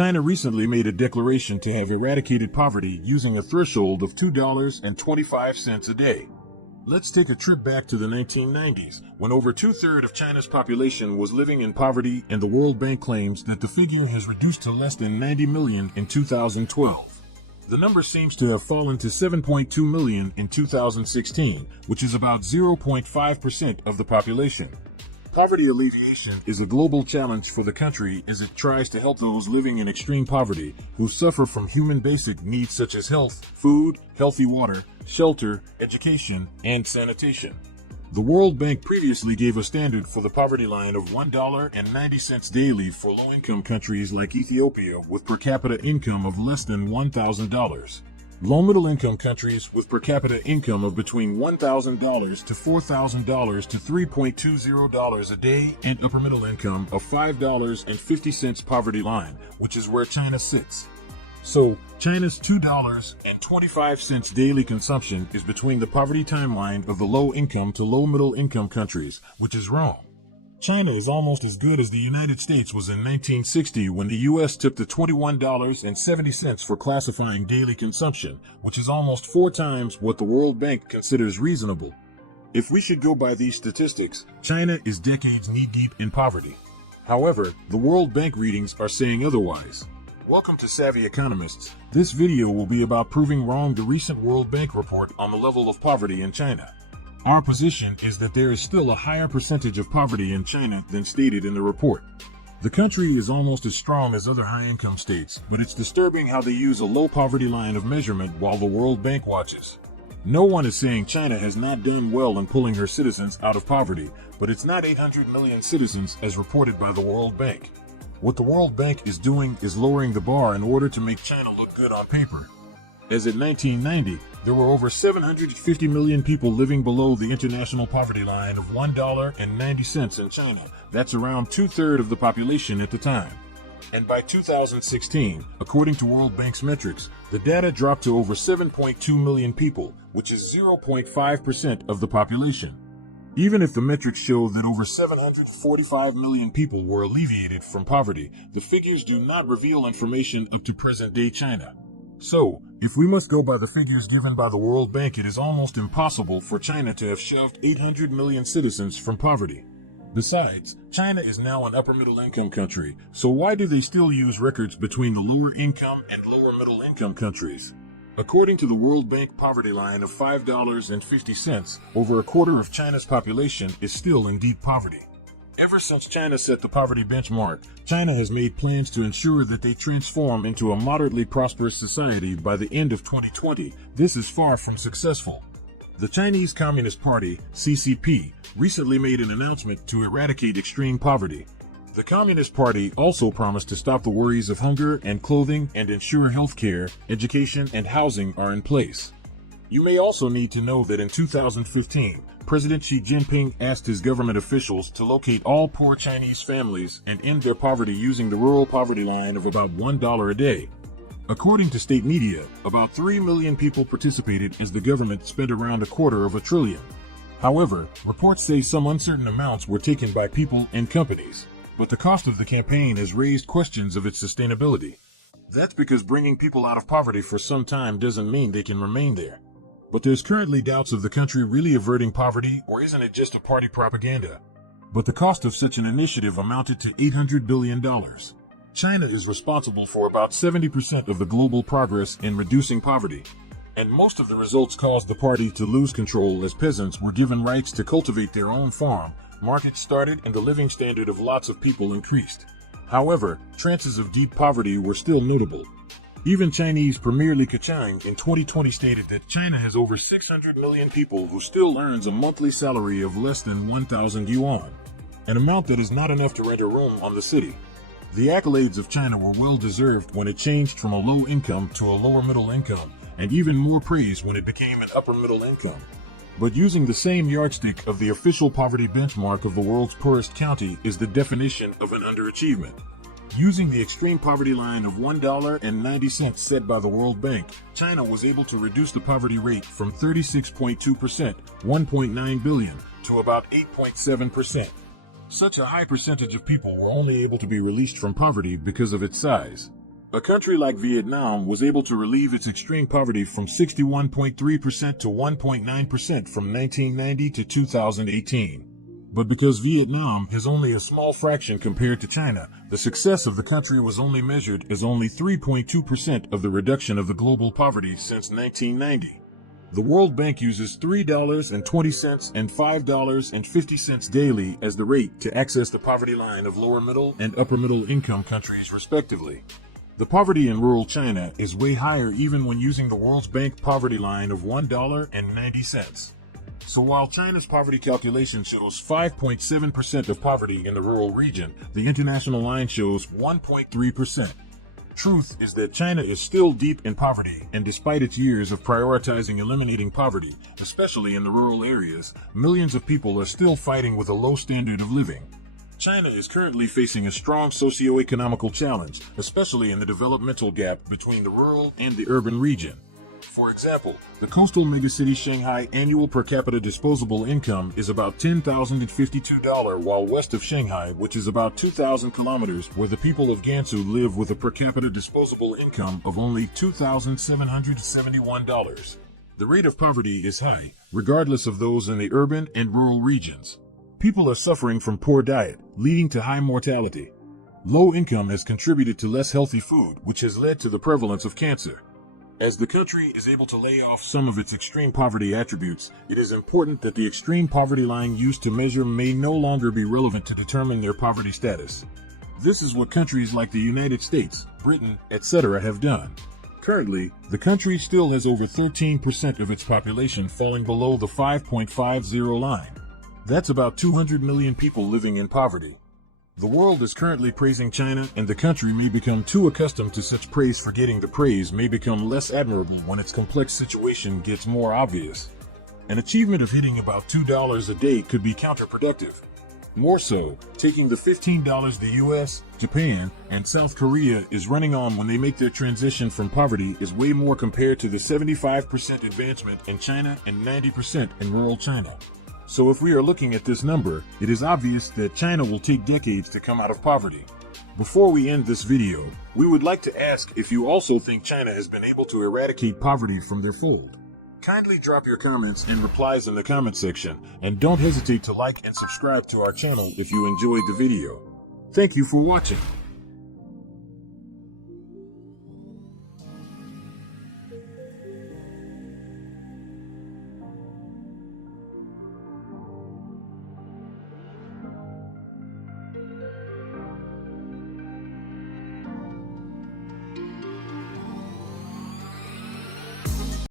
China recently made a declaration to have eradicated poverty using a threshold of $2.25 a day. Let's take a trip back to the 1990s, when over two-thirds of China's population was living in poverty, and the World Bank claims that the figure has reduced to less than 90 million in 2012. The number seems to have fallen to 7.2 million in 2016, which is about 0.5% of the population. Poverty alleviation is a global challenge for the country as it tries to help those living in extreme poverty who suffer from human basic needs such as health, food, healthy water, shelter, education, and sanitation. The World Bank previously gave a standard for the poverty line of $1.90 daily for low-income countries like Ethiopia with per capita income of less than $1,000. Low-middle-income countries with per capita income of between $1,000 to $4,000 to $3.20 a day, and upper-middle income of $5.50 poverty line, which is where China sits. So, China's $2.25 daily consumption is between the poverty timeline of the low-income to low-middle-income countries, which is wrong. China is almost as good as the United States was in 1960 when the U.S. took the $21.70 for classifying daily consumption, which is almost 4 times what the World Bank considers reasonable. If we should go by these statistics, China is decades knee-deep in poverty. However, the World Bank readings are saying otherwise. Welcome to Savvy Economists. This video will be about proving wrong the recent World Bank report on the level of poverty in China. Our position is that there is still a higher percentage of poverty in China than stated in the report. The country is almost as strong as other high-income states, but it's disturbing how they use a low poverty line of measurement while the World Bank watches. No one is saying China has not done well in pulling her citizens out of poverty, but it's not 800 million citizens as reported by the World Bank. What the World Bank is doing is lowering the bar in order to make China look good on paper. As in 1990, there were over 750 million people living below the international poverty line of $1.90 in China. That's around two-thirds of the population at the time. And by 2016, according to World Bank's metrics, the data dropped to over 7.2 million people, which is 0.5% of the population. Even if the metrics show that over 745 million people were alleviated from poverty, the figures do not reveal information up to present-day China. So, if we must go by the figures given by the World Bank, it is almost impossible for China to have shoved 800 million citizens from poverty. Besides, China is now an upper-middle-income country, so why do they still use records between the lower-income and lower-middle-income countries? According to the World Bank poverty line of $5.50, over a quarter of China's population is still in deep poverty. Ever since China set the poverty benchmark, China has made plans to ensure that they transform into a moderately prosperous society by the end of 2020. This is far from successful. The Chinese Communist Party, CCP, recently made an announcement to eradicate extreme poverty. The Communist Party also promised to stop the worries of hunger and clothing and ensure health care, education, and housing are in place. You may also need to know that in 2015, President Xi Jinping asked his government officials to locate all poor Chinese families and end their poverty using the rural poverty line of about $1 a day. According to state media, about 3 million people participated as the government spent around $250 billion. However, reports say some uncertain amounts were taken by people and companies, but the cost of the campaign has raised questions of its sustainability. That's because bringing people out of poverty for some time doesn't mean they can remain there. But there's currently doubts of the country really averting poverty, or isn't it just a party propaganda? But the cost of such an initiative amounted to $800 billion. China is responsible for about 70% of the global progress in reducing poverty. And most of the results caused the party to lose control as peasants were given rights to cultivate their own farm, markets started, and the living standard of lots of people increased. However, trances of deep poverty were still notable. Even Chinese Premier Li Keqiang in 2020 stated that China has over 600 million people who still earns a monthly salary of less than 1,000 yuan, an amount that is not enough to rent a room on the city. The accolades of China were well deserved when it changed from a low income to a lower middle income, and even more praise when it became an upper middle income. But using the same yardstick of the official poverty benchmark of the world's poorest county is the definition of an underachievement. Using the extreme poverty line of $1.90 set by the World Bank, China was able to reduce the poverty rate from 36.2%, 1.9 billion, to about 8.7%. Such a high percentage of people were only able to be released from poverty because of its size. A country like Vietnam was able to relieve its extreme poverty from 61.3% to 1.9% from 1990 to 2018. But because Vietnam is only a small fraction compared to China, the success of the country was only measured as only 3.2% of the reduction of the global poverty since 1990. The World Bank uses $3.20 and $5.50 daily as the rate to access the poverty line of lower middle and upper middle income countries respectively. The poverty in rural China is way higher even when using the World Bank poverty line of $1.90. So while China's poverty calculation shows 5.7% of poverty in the rural region, the international line shows 1.3%. Truth is that China is still deep in poverty, and despite its years of prioritizing eliminating poverty, especially in the rural areas, millions of people are still fighting with a low standard of living. China is currently facing a strong socio-economical challenge, especially in the developmental gap between the rural and the urban region. For example, the coastal megacity Shanghai annual per capita disposable income is about $10,052, while west of Shanghai, which is about 2,000 kilometers, where the people of Gansu live with a per capita disposable income of only $2,771. The rate of poverty is high, regardless of those in the urban and rural regions. People are suffering from poor diet, leading to high mortality. Low income has contributed to less healthy food, which has led to the prevalence of cancer. As the country is able to lay off some of its extreme poverty attributes, it is important that the extreme poverty line used to measure may no longer be relevant to determine their poverty status. This is what countries like the United States, Britain, etc. have done. Currently, the country still has over 13% of its population falling below the 5.50 line. That's about 200 million people living in poverty. The world is currently praising China, and the country may become too accustomed to such praise, forgetting the praise may become less admirable when its complex situation gets more obvious. An achievement of hitting about $2 a day could be counterproductive. More so, taking the $15 the US, Japan, and South Korea is running on when they make their transition from poverty is way more compared to the 75% advancement in China and 90% in rural China. So if we are looking at this number, it is obvious that China will take decades to come out of poverty. Before we end this video, we would like to ask if you also think China has been able to eradicate poverty from their fold. Kindly drop your comments and replies in the comment section, and don't hesitate to like and subscribe to our channel if you enjoyed the video. Thank you for watching.